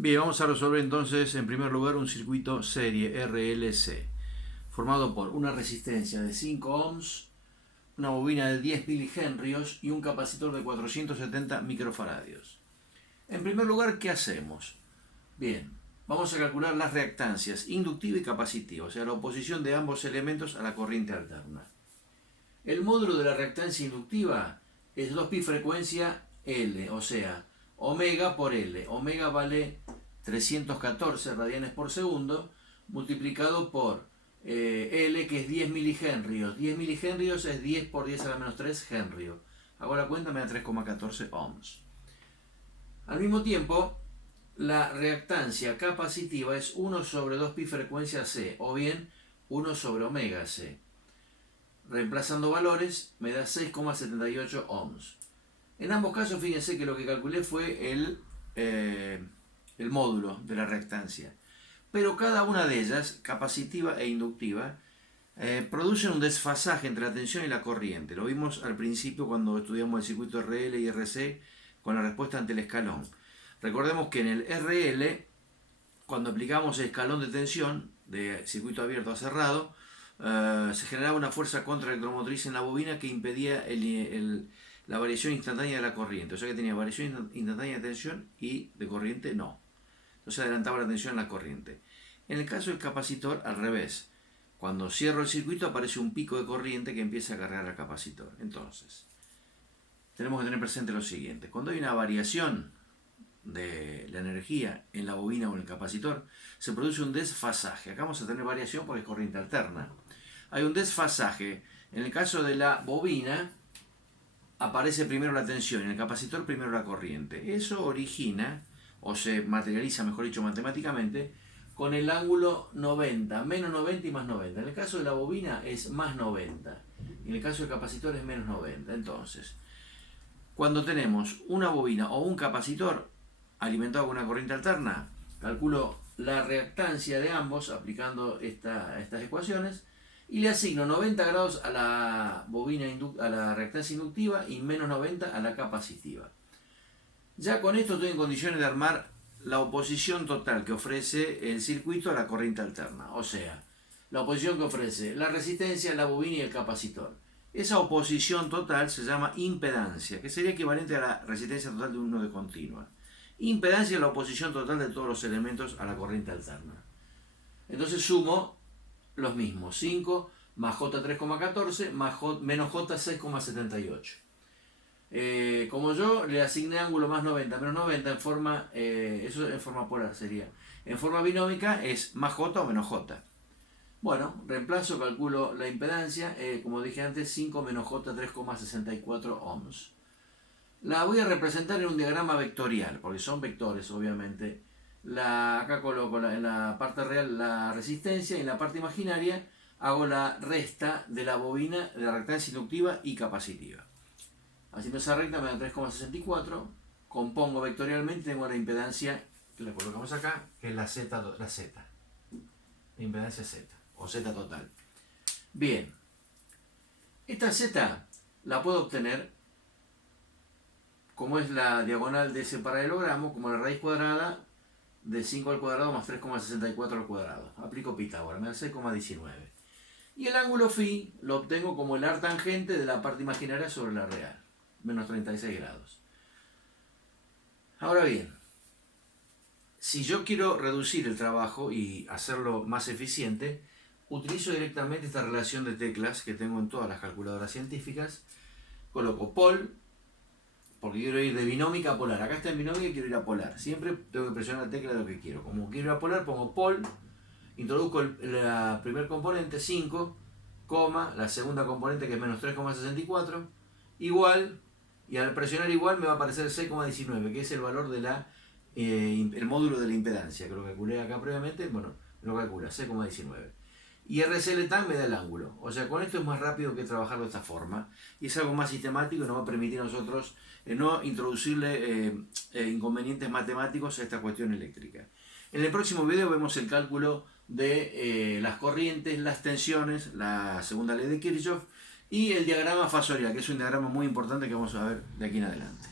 Bien, vamos a resolver entonces en primer lugar un circuito serie RLC formado por una resistencia de 5 ohms, una bobina de 10 milihenrios y un capacitor de 470 microfaradios. En primer lugar, ¿qué hacemos? Bien, vamos a calcular las reactancias inductiva y capacitiva, o sea, la oposición de ambos elementos a la corriente alterna. El módulo de la reactancia inductiva es 2pi frecuencia L, o sea, omega por L. Omega vale 314 radianes por segundo, multiplicado por L, que es 10 milihenrios. 10 milihenrios es 10 por 10 a la menos 3 henrio. Hago la cuenta, me da 3,14 ohms. Al mismo tiempo, la reactancia capacitiva es 1 sobre 2pi frecuencia C, o bien 1 sobre omega C. Reemplazando valores, me da 6,78 ohms. En ambos casos, fíjense que lo que calculé fue el módulo de la reactancia. Pero cada una de ellas, capacitiva e inductiva, producen un desfasaje entre la tensión y la corriente. Lo vimos al principio cuando estudiamos el circuito RL y RC con la respuesta ante el escalón. Recordemos que en el RL, cuando aplicamos el escalón de tensión de circuito abierto a cerrado, se generaba una fuerza contraelectromotriz en la bobina que impedía la variación instantánea de la corriente. O sea que tenía variación instantánea de tensión y de corriente no. Entonces adelantaba la tensión en la corriente. En el caso del capacitor, al revés. Cuando cierro el circuito aparece un pico de corriente que empieza a cargar al capacitor. Entonces, tenemos que tener presente lo siguiente. Cuando hay una variación de la energía en la bobina o en el capacitor, se produce un desfasaje. Acá vamos a tener variación porque es corriente alterna. Hay un desfasaje. En el caso de la bobina, aparece primero la tensión, en el capacitor primero la corriente. Eso origina, o se materializa, mejor dicho, matemáticamente, con el ángulo 90, menos 90 y más 90. En el caso de la bobina es más 90. Y en el caso del capacitor es menos 90. Entonces, cuando tenemos una bobina o un capacitor alimentado con una corriente alterna, calculo la reactancia de ambos aplicando estas ecuaciones y le asigno 90 grados a la bobina a la reactancia inductiva y menos 90 a la capacitiva. Ya con esto estoy en condiciones de armar la oposición total que ofrece el circuito a la corriente alterna, o sea, la oposición que ofrece la resistencia, la bobina y el capacitor. Esa oposición total se llama impedancia, que sería equivalente a la resistencia total de un nodo continua. Impedancia es la oposición total de todos los elementos a la corriente alterna. Entonces sumo los mismos, 5 más J 3,14 menos J 6,78. Como yo le asigné ángulo más 90 menos 90 en forma, eso en forma polar sería. En forma binómica es más J o menos J. Bueno, reemplazo, calculo la impedancia, como dije antes, 5 menos J 3,64 ohms. La voy a representar en un diagrama vectorial, porque son vectores, obviamente. Acá coloco en la parte real la resistencia y en la parte imaginaria hago la resta de la bobina de la reactancia inductiva y capacitiva. Haciendo esa recta me da 3,64. Compongo vectorialmente, tengo la impedancia que la colocamos acá, que es la Z, la impedancia Z, o Z total. Bien, esta Z la puedo obtener como es la diagonal de ese paralelogramo, como la raíz cuadrada de 5 al cuadrado más 3,64 al cuadrado. Aplico Pitágoras, me da 6,19. Y el ángulo phi lo obtengo como el artangente de la parte imaginaria sobre la real, menos 36 grados. Ahora bien, si yo quiero reducir el trabajo y hacerlo más eficiente, utilizo directamente esta relación de teclas que tengo en todas las calculadoras científicas. Coloco pol, porque quiero ir de binómica a polar. Acá está en binómica y quiero ir a polar. Siempre tengo que presionar la tecla de lo que quiero. Como quiero ir a polar, pongo pol, introduzco la primer componente, 5, la segunda componente que es menos 3,64, igual, y al presionar igual me va a aparecer 6,19, que es el valor de el módulo de la impedancia, que lo calculé acá previamente, bueno, lo calcula, 6,19. Y RCL tan me da el ángulo. O sea, con esto es más rápido que trabajarlo de esta forma. Y es algo más sistemático y nos va a permitir a nosotros no introducirle inconvenientes matemáticos a esta cuestión eléctrica. En el próximo video vemos el cálculo de las corrientes, las tensiones, la segunda ley de Kirchhoff y el diagrama fasorial, que es un diagrama muy importante que vamos a ver de aquí en adelante.